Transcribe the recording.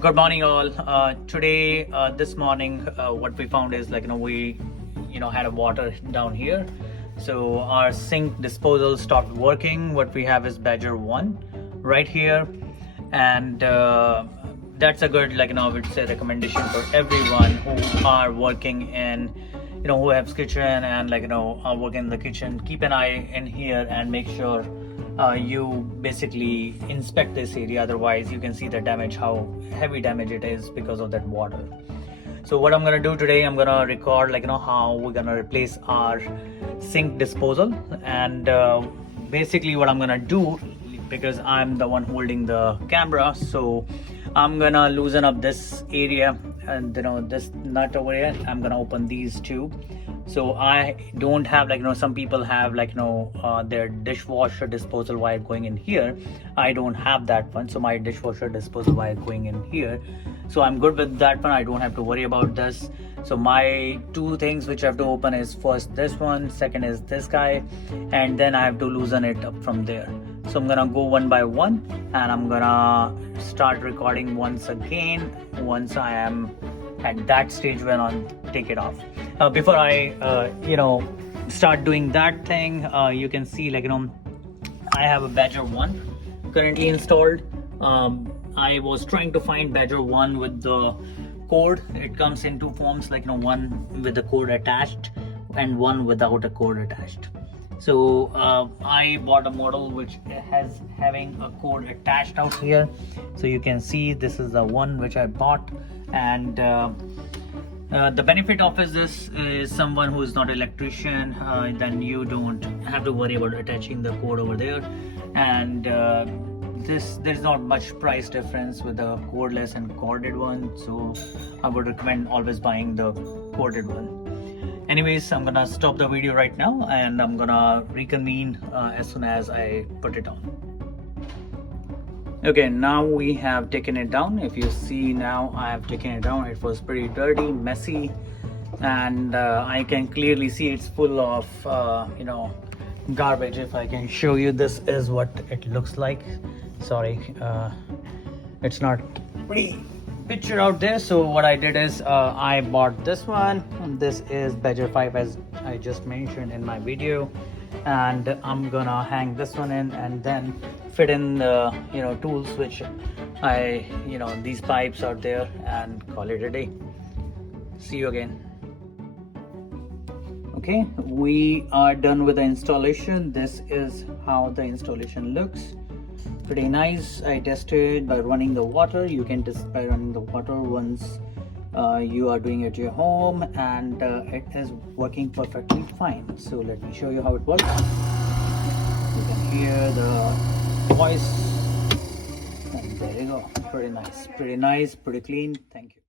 Good morning, all. Today, this morning, what we found is we had a water down here, so our sink disposal stopped working. What we have is Badger 1 right here, and that's a good I would say recommendation for everyone who are working in who have kitchen and are working in the kitchen. Keep an eye in here and make sure you basically inspect this area, otherwise you can see the damage, how heavy damage it is because of that water. So what I'm gonna do today, I'm gonna record how we're gonna replace our sink disposal, and basically what I'm gonna do, because I'm the one holding the camera, so I'm gonna loosen up this area and this nut over here. I'm gonna open these two. So I don't have some people have their dishwasher disposal wire going in here. I don't have that one, so my dishwasher disposal wire going in here, so I'm good with that one. I don't have to worry about this. So my two things which I have to open is first this one, second is this guy, and then I have to loosen it up from there. So I'm gonna go one by one, and I'm gonna start recording once again once I am at that stage when I'll take it off. Before I start doing that thing, you can see I have a Badger 1 currently installed. I was trying to find Badger 1 with the cord. It comes in two forms, one with the cord attached and one without a cord attached. So I bought a model which has having a cord attached out here. So you can see this is the one which I bought, and the benefit of this is someone who is not an electrician, then you don't have to worry about attaching the cord over there, and there's not much price difference with the cordless and corded one, so I would recommend always buying the corded one. Anyways, I'm gonna stop the video right now, and I'm gonna reconvene as soon as I put it on. Okay, now we have taken it down. If you see, now I have taken it down. It was pretty dirty, messy, and I can clearly see it's full of garbage. If I can show you, this is what it looks like. Sorry, it's not pretty picture out there. So what I did is I bought this one. This is Badger 5, as I just mentioned in my video, and I'm gonna hang this one in and then fit in the tools which I these pipes out there, and call it a day. See you again. Okay, we are done with the installation. This is how the installation looks. Pretty nice. I tested by running the water. You can test by running the water once you are doing it at your home, and it is working perfectly fine. So let me show you how it works. You can hear the voice, and there you go. Pretty nice, pretty clean. Thank you.